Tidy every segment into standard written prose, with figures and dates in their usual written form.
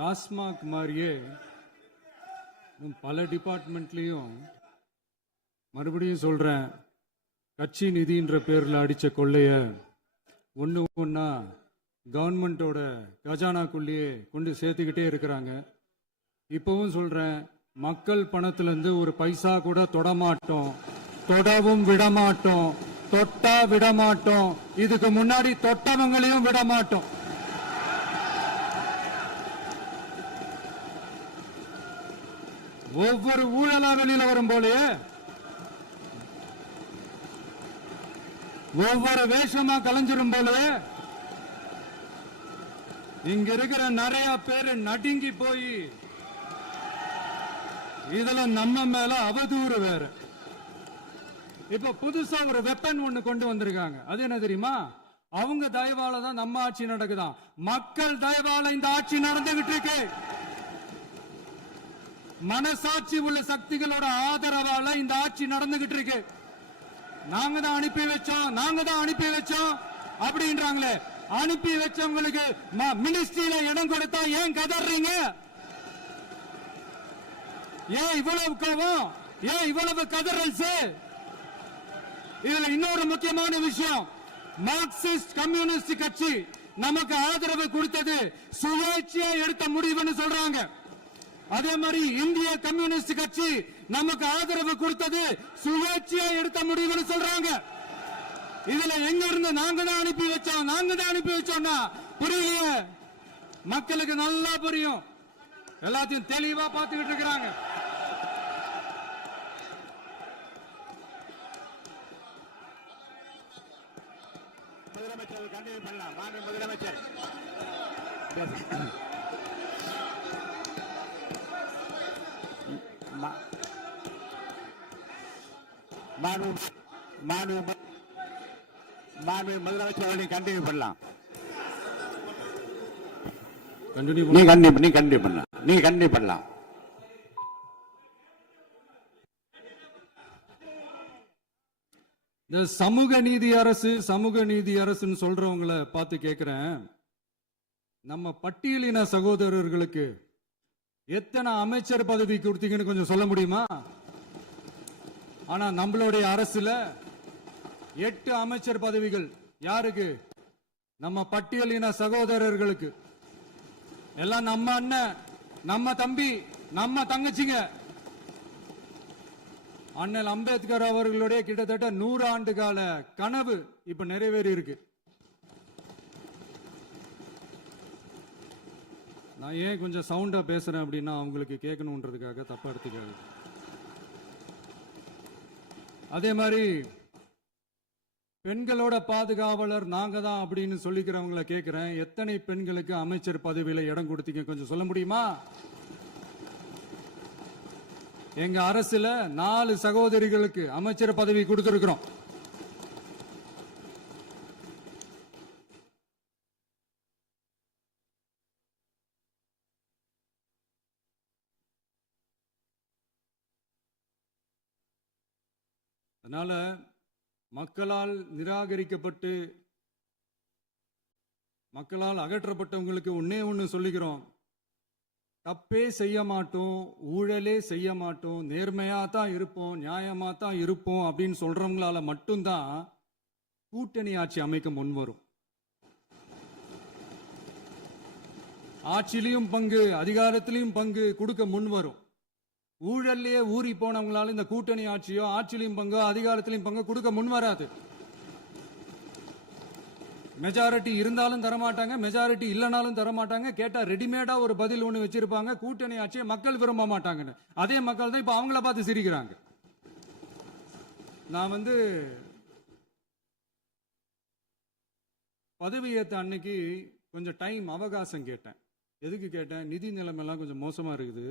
டாஸ்மாக் மாதிரியே பல டிபார்ட்மெண்ட்லயும் மறுபடியும் சொல்றேன், கட்சி நிதின்ற பேர்ல அடிச்ச கொள்ளைய ஒண்ணு ஒண்ணா கவர்மெண்டோட கஜானாக்குள்ளேயே கொண்டு சேர்த்துக்கிட்டே இருக்கிறாங்க. இப்பவும் சொல்றேன், மக்கள் பணத்திலிருந்து ஒரு பைசா கூட தொடமாட்டோம், தொடவும் விடமாட்டோம், தொட்டா விடமாட்டோம், இதுக்கு முன்னாடி தொட்டவங்களையும் விடமாட்டோம். ஒவ்வொரு ஊழலா வெளியில வரும் போலயே ஒவ்வொரு வேஷமா கலைஞ்சிரும் போலயே இங்க இருக்கிற நிறைய பேரு நடுங்கி போய் இதுல நம்ம மேல அவதூறு வேற. இப்ப புதுசா ஒரு வெப்பன் ஒண்ணு கொண்டு வந்திருக்காங்க. அது என்ன தெரியுமா? அவங்க தயவால தான் நம்ம ஆட்சி நடக்குதான். மக்கள் தயவால இந்த ஆட்சி நடந்துகிட்டு இருக்கு. மனசாட்சி உள்ள சக்திகளோட ஆதரவால இந்த ஆட்சி நடந்துகிட்டு இருக்கு. நாங்க தான் அனுப்பி வச்சோம் அப்படின்றாங்களே. அனுப்பி வச்சவங்களுக்கு மினிஸ்ட்ரியில இடம் கொடுத்தா ஏன் கதறீங்க? ஏன் இவ்வளவு கோவம்? ஏன் இவ்வளவு கதறல்ஸ்? இதுல இன்னொரு முக்கியமான விஷயம், மார்க்சிஸ்ட் கம்யூனிஸ்ட் கட்சி நமக்கு ஆதரவு கொடுத்தது சுயேட்சையா எடுத்த முடிவுன்னு சொல்றாங்க. அதே மாதிரி இந்திய கம்யூனிஸ்ட் கட்சி நமக்கு ஆதரவு கொடுத்தது சுயேட்சையா எடுத்த முடிவுன்னு சொல்றாங்க. இதுல எங்க இருந்து நாங்க தான் அனுப்பி வச்சோம்னா புரியலையே. மக்களுக்கு நல்லா புரியும், எல்லாத்தையும் தெளிவா பார்த்துக்கிட்டு இருக்கிறாங்க. முதலமைச்சர் கண்டினியூ பண்ணலாம். மாண்பு முதலமைச்சர். மாண்பு முதலமைச்சர் அவர்களை கண்டினியூ பண்ணலாம். நீ கண்டினியூ பண்ணலாம். இந்த சமூக நீதி அரசுன்னு சொல்றவங்களை பார்த்து கேட்கிறேன், நம்ம பட்டியலின சகோதரர்களுக்கு எத்தனை அமைச்சர் பதவி கொடுத்தீங்கன்னு கொஞ்சம் சொல்ல முடியுமா? ஆனா நம்மளுடைய அரசுல 8 அமைச்சர் பதவிகள் யாருக்கு? நம்ம பட்டியலின சகோதரர்களுக்கு. எல்லாம் நம்ம அண்ணன், நம்ம தம்பி, நம்ம தங்கச்சிங்க. அண்ணல் அம்பேத்கர் அவர்களுடைய கிட்டத்தட்ட 100 ஆண்டு கால கனவு இப்ப நிறைவேறி இருக்கு. நான் ஏன் கொஞ்சம் சவுண்டா பேசுறேன் அப்படின்னா அவங்களுக்கு கேட்கணுன்றதுக்காக தப்பா எடுத்துக்காது. அதே மாதிரி பெண்களோட பாதுகாவலர் நாங்க தான் அப்படின்னு சொல்லிக்கிறவங்களை கேட்கிறேன், எத்தனை பெண்களுக்கு அமைச்சர் பதவியில இடம் கொடுத்தீங்க கொஞ்சம் சொல்ல முடியுமா? எங்க அரசுல 4 சகோதரிகளுக்கு அமைச்சர் பதவி கொடுத்திருக்கிறோம். அதனால மக்களால் நிராகரிக்கப்பட்டு மக்களால் அகற்றப்பட்டவங்களுக்கு ஒண்ணு சொல்லிக்கிறோம், தப்பே செய்ய மாட்டோம், ஊழலே செய்ய மாட்டோம், நேர்மையா தான் இருப்போம், நியாயமா தான் இருப்போம் அப்படின்னு சொல்றவங்களால மட்டும்தான் கூட்டணி ஆட்சி அமைக்க முன்வரும். ஆட்சியிலையும் பங்கு, அதிகாரத்திலையும் பங்கு கொடுக்க முன்வரும். ஊழல்லையே ஊறி போனவங்களால இந்த கூட்டணி ஆட்சியோ ஆட்சியிலையும் பங்கு அதிகாரத்திலையும் பங்கு கொடுக்க முன்வராது. மெஜாரிட்டி இருந்தாலும் தரமாட்டாங்க, மெஜாரிட்டி இல்லைனாலும் தரமாட்டாங்க. கேட்டா ரெடிமேடா ஒரு பதில் ஒண்ணு வச்சிருப்பாங்க, கூட்டணி ஆட்சியை மக்கள் விரும்ப மாட்டாங்கன்னு. அதே மக்கள் தான் இப்ப அவங்கள பார்த்து சிரிக்கிறாங்க. நான் பதவி ஏத்த அன்னைக்கு கொஞ்சம் டைம் அவகாசம் கேட்டேன். எதுக்கு கேட்டேன்? நிதி நிலைமைலாம் கொஞ்சம் மோசமா இருக்குது,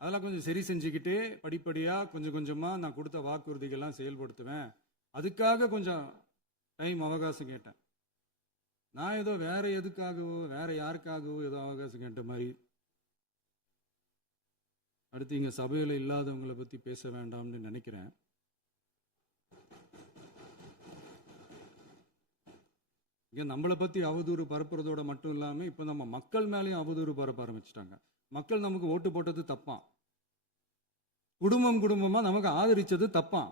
அதெல்லாம் கொஞ்சம் சரி செஞ்சுக்கிட்டு படிப்படியா கொஞ்சம் கொஞ்சமா நான் கொடுத்த வாக்குறுதிகள்லாம் செயல்படுத்துவேன், அதுக்காக கொஞ்சம் டைம் அவகாசம் கேட்டேன். நான் ஏதோ வேற எதுக்காகவோ வேற யாருக்காகவோ ஏதோ அவகாசம் கேட்ட மாதிரி. அடுத்து இங்க சபையில இல்லாதவங்களை பத்தி பேச வேண்டாம்னு நினைக்கிறேன். இங்க நம்மளை பத்தி அவதூறு பரப்புறதோட மட்டும் இல்லாம இப்ப நம்ம மக்கள் மேலேயும் அவதூறு பரப்ப ஆரம்பிச்சிட்டாங்க. மக்கள் நமக்கு ஓட்டு போட்டது தப்பான், குடும்பம் குடும்பமா நமக்கு ஆதரிச்சது தப்பான்.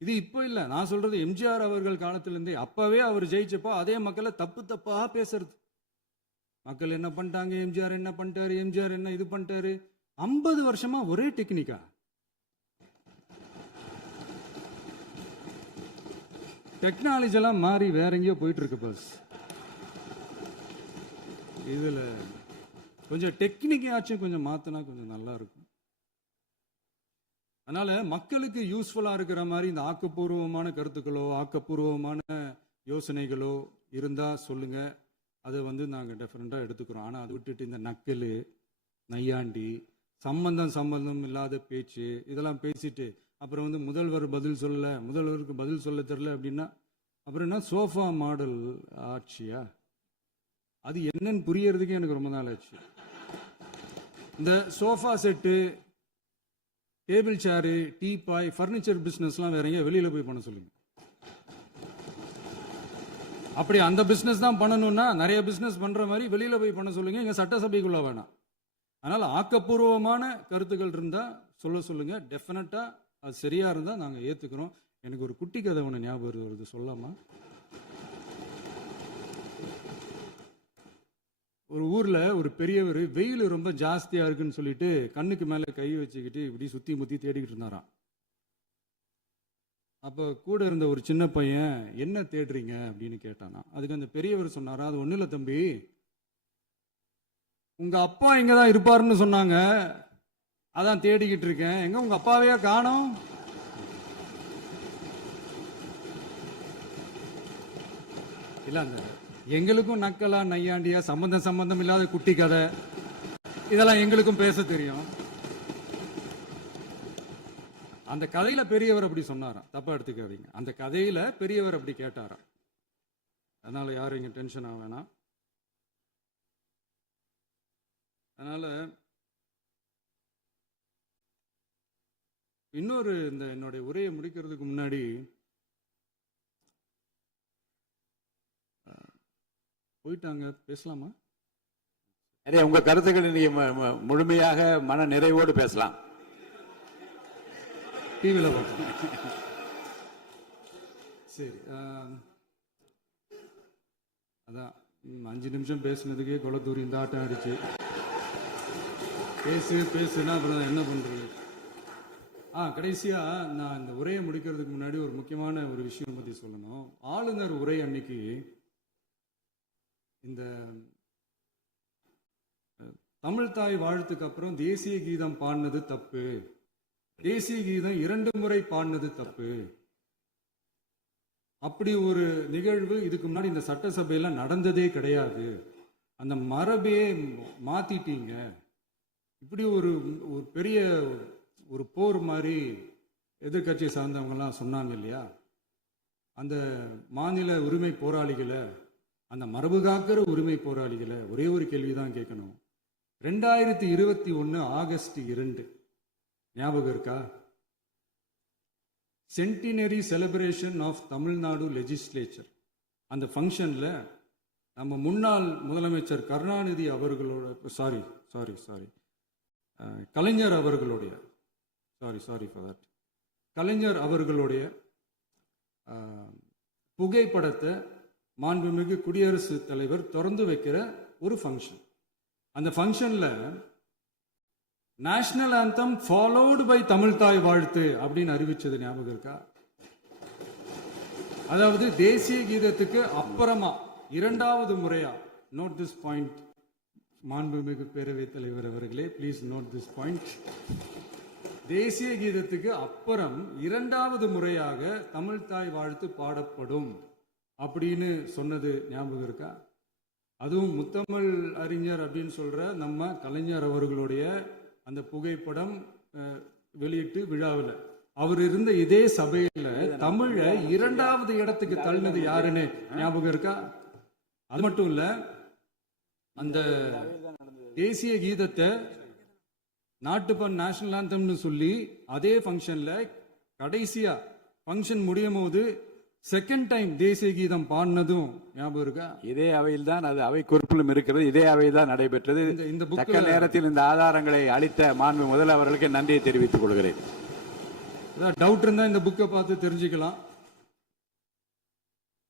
இது இப்ப இல்ல, நான் சொல்றது எம்ஜிஆர் அவர்கள் காலத்திலிருந்தே. அப்பவே அவர் ஜெயிச்சப்போ அதே மக்களை தப்பு தப்பா பேசுறது. மக்கள் என்ன பண்ணிட்டாங்க, எம்ஜிஆர் என்ன பண்ணிட்டாரு, எம்ஜிஆர் என்ன இது பண்ணிட்டாரு. 50 வருஷமா ஒரே டெக்னிக்கா. டெக்னாலஜி எல்லாம் மாறி வேற எங்கேயோ போயிட்டு இருக்கு பஸ். இதுல கொஞ்சம் டெக்னிக்காச்சும் கொஞ்சம் மாத்தினா கொஞ்சம் நல்லா இருக்கும். அதனால மக்களுக்கு யூஸ்ஃபுல்லா இருக்கிற மாதிரி இந்த ஆக்கப்பூர்வமான கருத்துக்களோ ஆக்கப்பூர்வமான யோசனைகளோ இருந்தா சொல்லுங்க, அதை நாங்க டெஃபரெண்டா எடுத்துக்கிறோம். ஆனா அதை விட்டுட்டு இந்த நக்கலு நையாண்டி சம்பந்தம் இல்லாத பேச்சு இதெல்லாம் பேசிட்டு அப்புறம் முதல்வர் பதில் சொல்லல, முதல்வருக்கு பதில் சொல்ல தெரியல அப்படின்னா அப்புறம் என்ன சோஃபா மாடல் ஆட்சியா? அது என்னன்னு புரியறதுக்கே எனக்கு ரொம்ப நாள் ஆச்சு. இந்த sofa set, table chair, teapoy, furniture பிசினஸ்லாம் வேற எங்க வெளியில போய் பண்ண சொல்லுங்க. அப்படி அந்த பிசினஸ் தான் பண்ணணும்னா நிறைய பிசினஸ் பண்ற மாதிரி வெளியில போய் பண்ண சொல்லுங்க, இங்க சட்டசபைக்குள்ள வேணாம். அதனால ஆக்கப்பூர்வமான கருத்துக்கள் இருந்தா சொல்லுங்க, டெஃபினட்டா அது சரியா இருந்தா நாங்க ஏத்துக்கிறோம். எனக்கு ஒரு குட்டி கதை ஒன்று ஞாபகம் வருது, சொல்லாமா? ஒரு ஊர்ல ஒரு பெரியவர் வெயில் ரொம்ப ஜாஸ்தியா இருக்குன்னு சொல்லிட்டு கண்ணுக்கு மேல கை வச்சுக்கிட்டு இப்படி சுத்தி முத்தி தேடிக்கிட்டு இருந்தாராம். அப்ப கூட இருந்த ஒரு சின்ன பையன் என்ன தேடுறீங்க அப்படின்னு கேட்டானா. அதுக்கு அந்த பெரியவர் சொன்னாரா, அது ஒண்ணு இல்ல தம்பி, உங்க அப்பா இங்கதான் இருப்பாருன்னு சொன்னாங்க, அதான் தேடிக்கிட்டு இருக்கேன், எங்க உங்க அப்பாவையா காணோம்? இல்ல அந்த எங்களுக்கும் நக்கலா நையாண்டியா சம்பந்தம் இல்லாத குட்டி கதை இதெல்லாம் எங்களுக்கும் பேச தெரியும். அந்த கதையில பெரியவர் அப்படி சொன்னாராம், தப்பா எடுத்துக்காதீங்க. அந்த கதையில பெரியவர் அப்படி கேட்டாராம். அதனால யாரும் இங்க டென்ஷன் ஆக வேணாம். அதனால இன்னொரு இந்த என்னுடைய உரையை முடிக்கிறதுக்கு முன்னாடி போயிட்டாங்க, பேசலாமா? உங்க கருத்துக்களை நீங்க முழுமையாக மன நிறைவோடு பேசலாம். டிவியில் பார்ப்போம். சரி, அதான் 5 நிமிஷம் பேசுனதுக்கே கொலத்தூரி இந்த ஆட்டம் அடிச்சு பேசுனா அப்புறம் என்ன பண்றது? கடைசியா நான் இந்த உரையை முடிக்கிறதுக்கு முன்னாடி ஒரு முக்கியமான ஒரு விஷயம் பத்தி சொல்லணும். ஆளுநர் உரை அன்னைக்கு இந்த தமிழ் தாய் வாழ்த்துக்கு அப்புறம் தேசிய கீதம் பாடினது தப்பு, தேசிய கீதம் 2 முறை பாடினது தப்பு, அப்படி ஒரு நிகழ்வு இதுக்கு முன்னாடி இந்த சட்டசபையில நடந்ததே கிடையாது, அந்த மரபையே மாத்திட்டீங்க, இப்படி ஒரு பெரிய ஒரு போர் மாதிரி எதிர்கட்சியை சார்ந்தவங்கலாம் சொன்னாங்க இல்லையா? அந்த மாநில உரிமை போராளிகளை, அந்த மரபு காக்கிற உரிமை போராளிகளை ஒரே ஒரு கேள்விதான் கேட்கணும். 2021 ஆகஸ்ட் 2 ஞாபகம் இருக்கா? Centenary celebration of Tamil Nadu legislature. அந்த ஃபங்க்ஷன்ல நம்ம முன்னாள் முதலமைச்சர் கருணாநிதி அவர்களோட கலைஞர் அவர்களுடைய கலைஞர் அவர்களுடைய புகைப்படத்தை மாண்புமிகு குடியரசுத் தலைவர் திறந்து வைக்கிற ஒரு ஃபங்க்ஷன். அந்த ஃபங்க்ஷன்ல national anthem followed by Tamil Thai Vazhthu அப்படின்னு அறிவிச்சது ஞாபகம் இருக்கா? அதாவது தேசிய கீதத்துக்கு அப்புறமா 2வது முறையா, நோட் திஸ் பாயிண்ட் மாண்புமிகு பேரவைத் தலைவர் அவர்களே, ப்ளீஸ் நோட் திஸ் பாயிண்ட். தேசிய கீதத்துக்கு அப்புறம் 2வது முறையாக தமிழ் தாய் வாழ்த்து பாடப்படும் அப்படின்னு சொன்னது ஞாபகம் இருக்கா? அதுவும் முத்தமிழ் அறிஞர் அப்படின்னு சொல்ற நம்ம கலைஞர் அவர்களுடைய அந்த புகைப்படம் வெளியிட்டு விழாவில் அவர் இருந்த இதே சபையில தமிழ 2வது இடத்துக்கு தள்ளினது யாருன்னு ஞாபகம் இருக்கா? அது மட்டும் இல்ல, அந்த தேசிய கீதத்தை நாட்டுப்பண் நேஷனல் ஆந்தம்னு சொல்லி அதே ஃபங்க்ஷன்ல கடைசியா ஃபங்க்ஷன் முடியும் போது செகண்ட் டைம் தேசிய கீதம் பாடினதும் ஞாபகம் இருக்கா? இதே அவையில் தான் அது அவை குறிப்பிலும் இருக்கிறது. இதே அவையில் தான் நடைபெற்றது. இந்த book தக்க நேரத்தில் இந்த ஆதாரங்களை அளித்த மாண்பு முதல் அவர்களுக்கு நன்றியை தெரிவித்துக் கொள்கிறேன். டவுட் இருந்தா இந்த புக்கை பார்த்து தெரிஞ்சுக்கலாம்.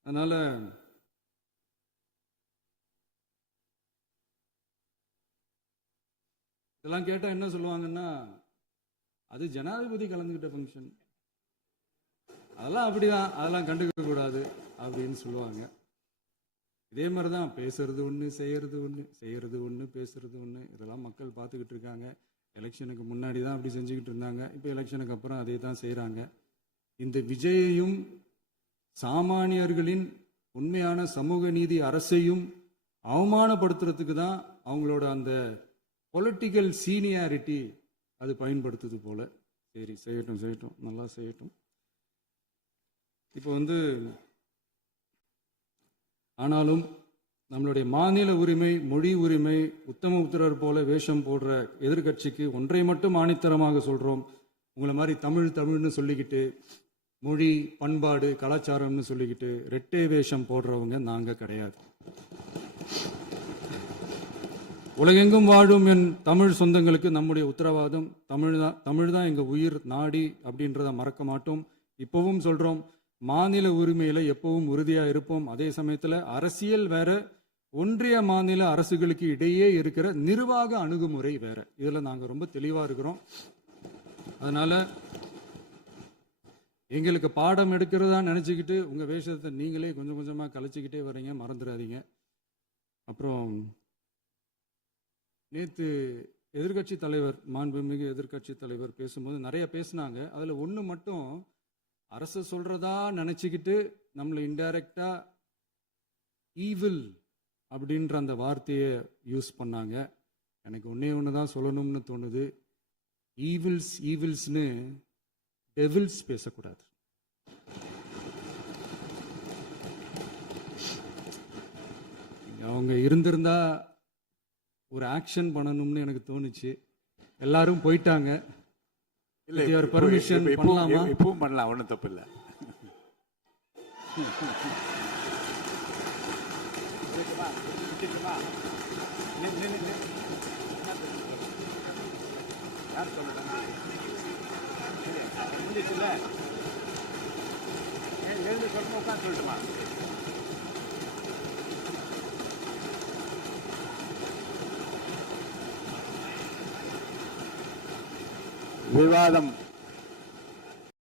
அதனால இதெல்லாம் கேட்டா என்ன சொல்லுவாங்கன்னா, அது ஜனாதிபதி கலந்துகிட்ட ஃபங்க்ஷன், அதெல்லாம் அப்படிதான், அதெல்லாம் கண்டுக்க கூடாது அப்படின்னு சொல்லுவாங்க. இதே மாதிரிதான் பேசுறது ஒண்ணு, செய்யறது ஒண்ணு, செய்யறது ஒண்ணு, பேசுறது ஒண்ணு. இதெல்லாம் மக்கள் பார்த்துக்கிட்டு இருக்காங்க. எலெக்ஷனுக்கு முன்னாடி தான் அப்படி செஞ்சுக்கிட்டு இருந்தாங்க. இப்போ எலெக்ஷனுக்கு அப்புறம் அதே தான் செய்கிறாங்க. இந்த விஜயையும் சாமானியர்களின் உண்மையான சமூக நீதி அரசையும் அவமானப்படுத்துறதுக்கு தான் அவங்களோட அந்த பொலிட்டிக்கல் சீனியாரிட்டி அது பயன்படுத்துது போல. சரி, செய்யட்டும் செய்யட்டும், நல்லா செய்யட்டும். இப்போ ஆனாலும் நம்மளுடைய மாநில உரிமை, மொழி உரிமை, உத்தம உத்தரர் போல வேஷம் போடுற எதிர்கட்சிக்கு ஒன்றை மட்டும் ஆணித்தரமாக சொல்றோம். உங்களை மாதிரி தமிழ்னு சொல்லிக்கிட்டு, மொழி, பண்பாடு, கலாச்சாரம்னு சொல்லிக்கிட்டு ரெட்டை வேஷம் போடுறவங்க நாங்க கிடையாது. உலகெங்கும் வாழும் என் தமிழ் சொந்தங்களுக்கு நம்முடைய உத்தரவாதம் தமிழ் தான் எங்க உயிர் நாடி அப்படின்றத மறக்க மாட்டோம். இப்பவும் சொல்றோம், மாநில உரிமையில எப்பவும் உறுதியா இருப்போம். அதே சமயத்துல அரசியல் வேற, ஒன்றிய மாநில அரசுகளுக்கு இடையே இருக்கிற நிர்வாக அணுகுமுறை வேற. இதுல நாங்க ரொம்ப தெளிவா இருக்கிறோம். அதனால எங்களுக்கு பாடம் எடுக்கிறதா நினைச்சுக்கிட்டு உங்க வேஷத்தை நீங்களே கொஞ்சம் கொஞ்சமா கலைச்சிக்கிட்டே வர்றீங்க, மறந்துடாதீங்க. அப்புறம் நேத்து எதிர்கட்சி தலைவர், மாண்புமிகு எதிர்கட்சி தலைவர் பேசும்போது நிறைய பேசினாங்க. அதுல ஒண்ணு மட்டும் அரசு சொல்றதா நினைச்சுக்கிட்டு நம்மளை இன்டைரக்டா ஈவில் அப்படின்ற அந்த வார்த்தையை யூஸ் பண்ணாங்க. எனக்கு ஒண்ணு தான் சொல்லணும்னு தோணுது. ஈவில்ஸ்னு டெவில்ஸ் பேசக்கூடாது. அவங்க இருந்திருந்தா ஒரு ஆக்ஷன் பண்ணணும்னு எனக்கு தோணுச்சு. எல்லாரும் போயிட்டாங்க. இல்ல, பர்மிஷன் பண்ணலாமா? இப்பவும் பண்ணலாம், ஒன்றும் தப்பு இல்லை. சொல்லட்டுமா? விவாதம்